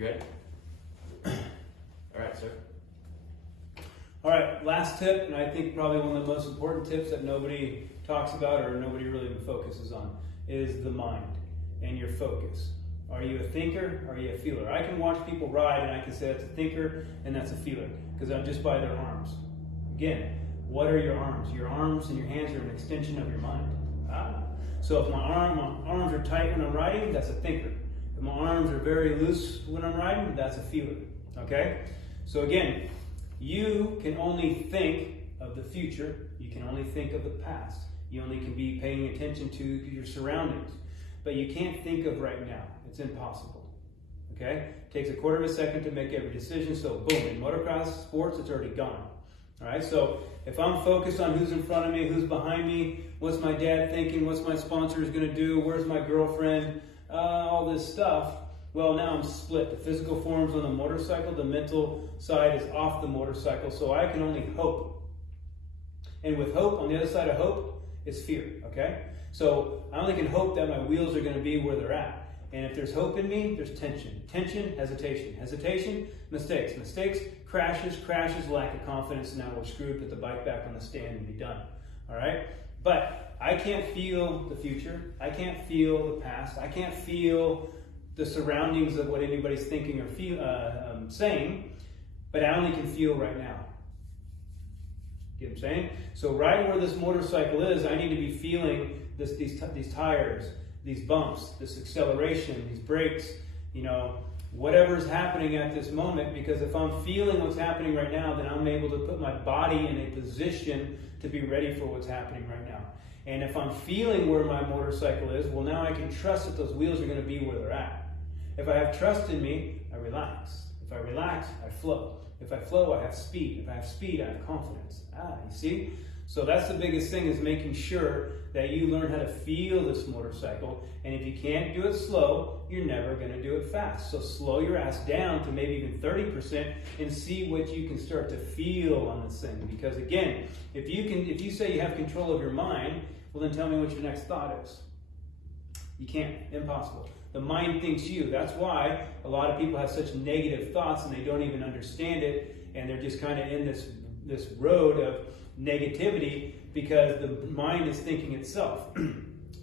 You ready? All right, sir. All right, last tip, and I think probably one of the most important tips that nobody talks about or nobody really even focuses on, is the mind and your focus. Are you a thinker or are you a feeler? I can watch people ride and I can say that's a thinker and that's a feeler because I'm just by their arms. Again, what are your arms? Your arms and your hands are an extension of your mind. So if my arms are tight when I'm riding, that's a thinker. If my arms are very loose when I'm riding, that's a feeler. Okay? So again, you can only think of the future. You can only think of the past. You only can be paying attention to your surroundings. But you can't think of right now. It's impossible. Okay? It takes a quarter of a second to make every decision. So boom, in motocross sports, it's already gone. All right? So if I'm focused on who's in front of me, who's behind me, what's my dad thinking, what's my sponsor is going to do, where's my girlfriend, all this stuff, well, now I'm split. The physical form's on the motorcycle, the mental side is off the motorcycle, so I can only hope. And with hope, on the other side of hope, is fear, okay? So I only can hope that my wheels are going to be where they're at. And if there's hope in me, there's tension. Tension, hesitation. Hesitation, mistakes. Mistakes, crashes. Crashes, lack of confidence. Now we're screwed, put the bike back on the stand and be done, all right? But I can't feel the future. I can't feel the past. I can't feel the surroundings of what anybody's thinking or saying, but I only can feel right now. Get what I'm saying? So right where this motorcycle is, I need to be feeling these tires, these bumps, this acceleration, these brakes, you know, whatever's happening at this moment, because if I'm feeling what's happening right now, then I'm able to put my body in a position to be ready for what's happening right now. And if I'm feeling where my motorcycle is, well, now I can trust that those wheels are going to be where they're at. If I have trust in me, I relax. If I relax, I flow. If I flow, I have speed. If I have speed, I have confidence. You see? So that's the biggest thing, is making sure that you learn how to feel this motorcycle. And if you can't do it slow, you're never going to do it fast. So slow your ass down to maybe even 30% and see what you can start to feel on this thing. Because again, if you say you have control of your mind, well then tell me what your next thought is. You can't. Impossible. The mind thinks you. That's why a lot of people have such negative thoughts and they don't even understand it, and they're just kind of in this road of negativity because the mind is thinking itself.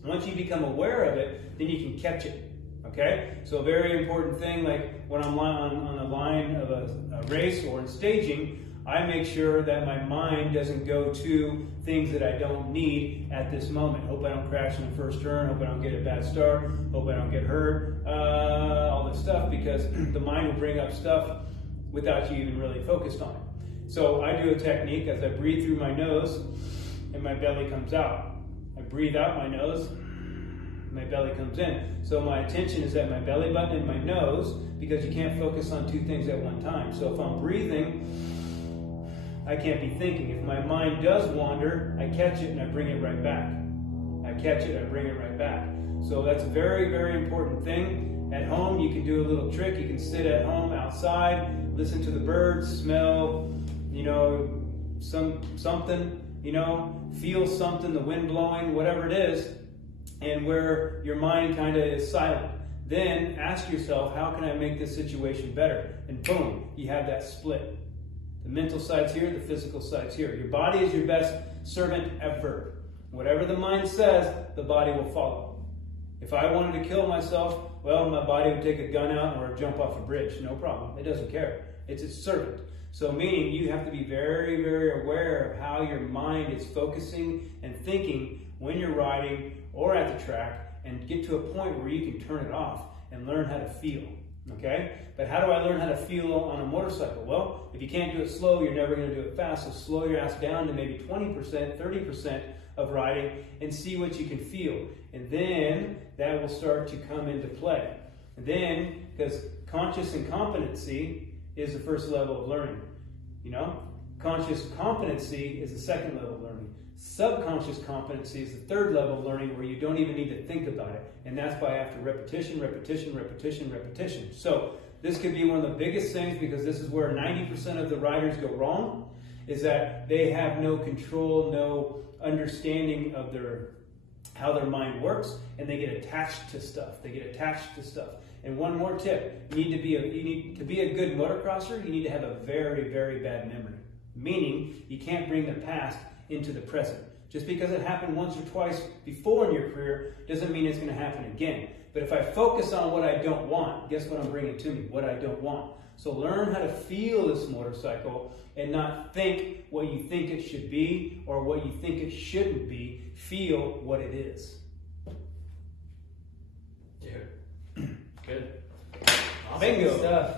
Once you become aware of it, then you can catch it. Okay? So a very important thing, like when I'm on the line of a race or in staging, I make sure that my mind doesn't go to things that I don't need at this moment. Hope I don't crash in the first turn. Hope I don't get a bad start. Hope I don't get hurt. All this stuff, because the mind will bring up stuff without you even really focused on it. So I do a technique as I breathe through my nose and my belly comes out. I breathe out my nose, my belly comes in. So my attention is at my belly button and my nose, because you can't focus on two things at one time. So if I'm breathing, I can't be thinking. If my mind does wander, I catch it and I bring it right back. I catch it, I bring it right back. So that's a very, very important thing. At home, you can do a little trick. You can sit at home outside, listen to the birds, smell, you know, something, you know, feel something, the wind blowing, whatever it is, and where your mind kind of is silent. Then ask yourself, how can I make this situation better? And boom, you have that split. The mental side's here, the physical side's here. Your body is your best servant ever. Whatever the mind says, the body will follow. If I wanted to kill myself, well, my body would take a gun out or jump off a bridge. No problem. It doesn't care. It's its servant. So meaning you have to be very, very aware of how your mind is focusing and thinking when you're riding or at the track, and get to a point where you can turn it off and learn how to feel. Okay? But how do I learn how to feel on a motorcycle? Well, if you can't do it slow, you're never going to do it fast. So slow your ass down to maybe 20%, 30% of riding and see what you can feel. And then that will start to come into play. And then, because conscious incompetency is the first level of learning. You know? Conscious competency is the second level of learning. Subconscious competency is the third level of learning, where you don't even need to think about it. And that's by after repetition, repetition, repetition, repetition. So this could be one of the biggest things, because this is where 90% of the riders go wrong, is that they have no control, no understanding of how their mind works, and they get attached to stuff. They get attached to stuff. And one more tip: you need to be a good motocrosser. You need to have a very, very bad memory. Meaning, you can't bring the past into the present. Just because it happened once or twice before in your career doesn't mean it's going to happen again. But if I focus on what I don't want, guess what I'm bringing to me? What I don't want. So learn how to feel this motorcycle and not think what you think it should be or what you think it shouldn't be. Feel what it is. Dude, good. Awesome. Bingo. Stuff.